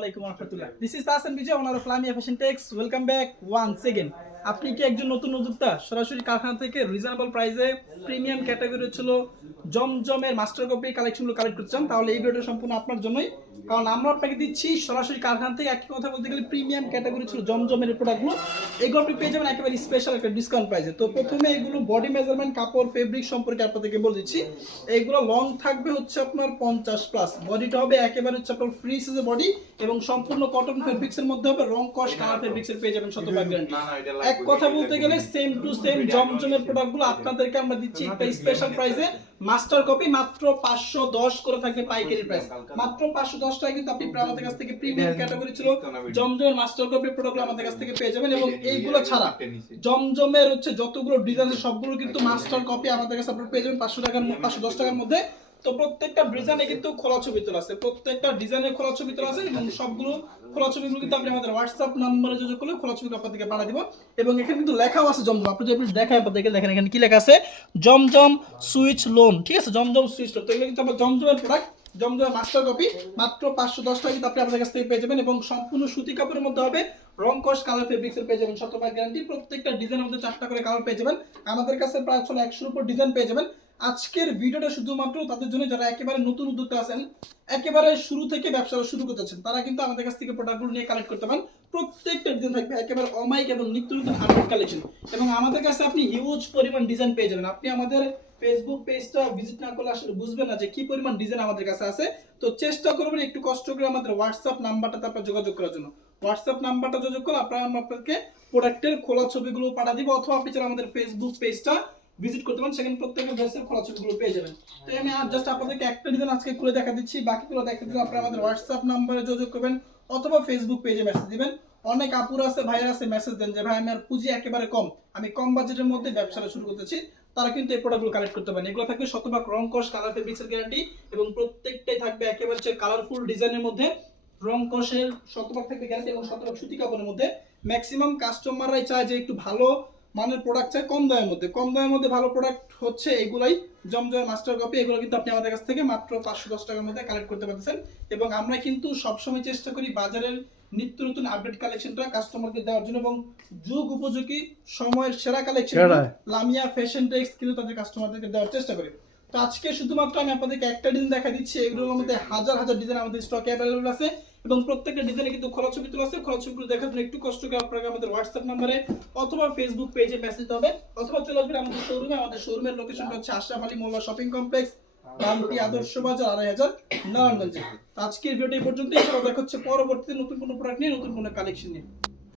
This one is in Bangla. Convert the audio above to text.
আলাইকুম ওয়া রাহমাতুল্লাহ this of Lamia Tex welcome back once again আপনি কি একজন নতুন উদ্যোক্তা? সরাসরি কারখানা থেকে রিজনেবল প্রাইসে প্রিমিয়াম ক্যাটাগরি ছিল, জমজমের মাস্টার কপি কালেকশনগুলো কালেক্ট করতে তাহলে এই সম্পূর্ণ আপনার জন্যই। কারণ আমরা আপনাকে দিচ্ছি সরাসরি কারখানা থেকে একই কথা বলতে গেলে প্রিমিয়াম ক্যাটাগরি ছিল জমজমের প্রোডাক্টগুলো এগুলো আপনি পেয়ে যাবেন একেবারে স্পেশাল একটা ডিসকাউন্ট প্রাইসে তো প্রথমে এগুলো বডি মেজারমেন্ট কাপড় ফেব্রিক সম্পর্কে আপনাদেরকে বলে দিচ্ছি। এগুলো লং থাকবে হচ্ছে আপনার পঞ্চাশ প্লাস বডিটা হবে একেবারে হচ্ছে আপনার ফ্রি সাইজের বডি এবং সম্পূর্ণ কটন ফেব্রিক্সের মধ্যে হবে রং কস কালার ফেব্রিক্সের পেয়ে যাবেন শতভাগ গ্যারান্টি এক কথা বলতে গেলে সেম টু সেম জমজমের প্রোডাক্টগুলো আপনাদেরকে আমরা দিচ্ছি একটা স্পেশাল প্রাইসে মাস্টার কপি মাত্র পাঁচশো দশ করে থাকবে পাইকারি প্রাইস মাত্র পাঁচশো দশ টাকা কিন্তু আপনি আমাদের কাছ থেকে প্রিমিয়াম ক্যাটাগরি ছিল জমজমের মাস্টার কপি প্রোডাক্ট আমাদের কাছ থেকে পেয়ে যাবেন এবং এইগুলো ছাড়া জমজমের হচ্ছে যতগুলো ডিজাইন সবগুলো কিন্তু মাস্টার কপি আমাদের কাছে আপনারা পেয়ে যাবেন পাঁচশো টাকার পাঁচশো দশ টাকার মধ্যে। তো প্রত্যেকটা ডিজাইনে কিন্তু খোলা ছবি তোলা আছে। প্রত্যেকটা ডিজাইনে খোলা ছবি তোলা আছে এবং সবগুলো খোলা ছবিগুলো কিন্তু আপনি আমাদের হোয়াটসঅ্যাপ নাম্বারে যোগাযোগ করলে খোলা ছবিগুলো আপনাদেরকে পাঠিয়ে দিব। এবং এখানে কিন্তু লেখাও আছে জমজম। আপনি যদি দেখায় আপনাদেরকে দেখেন এখানে কি লেখা আছে? জমজম সুইচ লোন ঠিক আছে? জমজম সুইচ লোন তো এগুলো কিন্তু আমার জমজমের প্রোডাক্ট জমজমের মাস্টার কপি মাত্র পাঁচশো দশ টাকা কিন্তু আপনি আমাদের কাছ থেকে পেয়ে যাবেন এবং সম্পূর্ণ সুতি কাপড়ের মধ্যে হবে রং কস কালার ফেব্রিক্সের পেয়ে যাবেন। শতভাগ গ্যারান্টি প্রত্যেকটা ডিজাইন মধ্যে চারটা করে কালার পেয়ে যাবেন। আমাদের কাছে প্রায় আসলে একশোর উপর ডিজাইন পেয়ে যাবেন। আজকের ভিডিওটা শুধুমাত্র তাদের জন্য, যারা একেবারে নতুন উদ্যোক্তা আছেন, একেবারে শুরু থেকে ব্যবসা শুরু করতে চাচ্ছেন তারা কিন্তু আমাদের কাছ থেকে প্রোডাক্টগুলো নিয়ে কালেক্ট করতে পারেন। প্রত্যেকটা ডিজাইন থাকবে একেবারে অমাইক এবং নিত্য নতুন আপডেট কালেকশন এবং আমাদের কাছে আপনি হিউজ পরিমাণ ডিজাইন পেয়ে যাবেন। আপনি আমাদের ফেসবুক পেজটা ভিজিট না করলে আসলে বুঝবেন না যে কি পরিমাণ ডিজাইন আমাদের কাছে আছে। তো চেষ্টা করবেন একটু কষ্ট করে আমাদের হোয়াটসঅ্যাপ নাম্বারটাতে আপনার যোগাযোগ করার জন্য। হোয়াটসঅ্যাপ নাম্বারটা যোগাযোগ করলে আপনারা আপনাদেরকে প্রোডাক্টের খোলা ছবিগুলো পাঠা দিব, অথবা আপনি আমাদের ফেসবুক পেজটা ভিজিট করতে পারেন, সেখানে প্রত্যেকের ড্রেসের খোলা ছবিগুলো পেয়ে যাবেন। তো আমি আর জাস্ট আপনাদেরকে একটা ডিজাইন আজকে খুলে দেখা দিচ্ছি, বাকিগুলো দেখা দিলে আপনারা আমাদের হোয়াটসঅ্যাপ নাম্বারে যোগাযোগ করবেন, অথবা ফেসবুক পেজে মেসেজ দিবেন। অনেক আপুর আছে ভাইয়া আছে মেসেজ দেন যে, ভাই আমার পুঁজি একেবারে কম, আমি কম বাজেটের মধ্যে ব্যবসাটা শুরু করতেছি। তারা কিন্তু এই প্রোডাক্টগুলো কালেক্ট করতে পারেন। এগুলো থাকবে শতভাগ রং কস কালার ফেব্রিক্সের গ্যারান্টি এবং প্রত্যেকটাই থাকবে একেবারে কালারফুল ডিজাইনের মধ্যে। রং কষের শতভাগ থাকবে গ্যারান্টি এবং শতভাগ সুতি কাপড়ের মধ্যে। ম্যাক্সিমাম কাস্টমাররাই চায় যে, একটু ভালো মানের প্রোডাক্ট চাই কম দামের মধ্যে। কম দামের মধ্যে ভালো প্রোডাক্ট হচ্ছে এগুলাই। জমজম মাস্টার কপি এগুলো কিন্তু আপনি আমাদের কাছ থেকে মাত্র পাঁচশো দশ টাকার মধ্যে কালেক্ট করতে পারতেছেন। এবং আমরা কিন্তু সবসময় চেষ্টা করি বাজারের নিত্য নতুন আপডেট কালেকশনটা কাস্টমারকে দেওয়ার জন্য এবং যুগ উপযোগী সময়ের সেরা কালেকশন লামিয়া ফ্যাশন টেক্স কিন্তু তাদের কাস্টমারদেরকে দেওয়ার চেষ্টা করি। তো আজকে শুধুমাত্র আমি আপনাদেরকে একটা ডিজাইন দেখা দিচ্ছি। এগুলোর মধ্যে হাজার হাজার ডিজাইন আমাদের স্টকে অ্যাভেলেবল আছে। এবং প্রত্যেকটা ডিজাইনে কিন্তু খোলা ছবি তোলা আছে। খোলা ছবিগুলো দেখার জন্য একটু কষ্ট করে আপনাকে আমাদের হোয়াটসঅ্যাপ নাম্বারে অথবা ফেসবুক পেজে মেসেজ দিতে হবে। অথবা চলে আসবেন আমাদের শোরুমে আমাদের শোরুমের লোকেশনটা হচ্ছে আশরাফ আলী মোল্লা শপিং কমপ্লেক্স বামটি আদর্শ বাজার, আড়াই হাজার নারায়ণগঞ্জে। আজকের ভিডিওটি পর্যন্ত এছাড়াও দেখা হচ্ছে পরবর্তীতে নতুন কোনো প্রোডাক্ট নিয়ে, নতুন কোনো কালেকশন নিয়ে।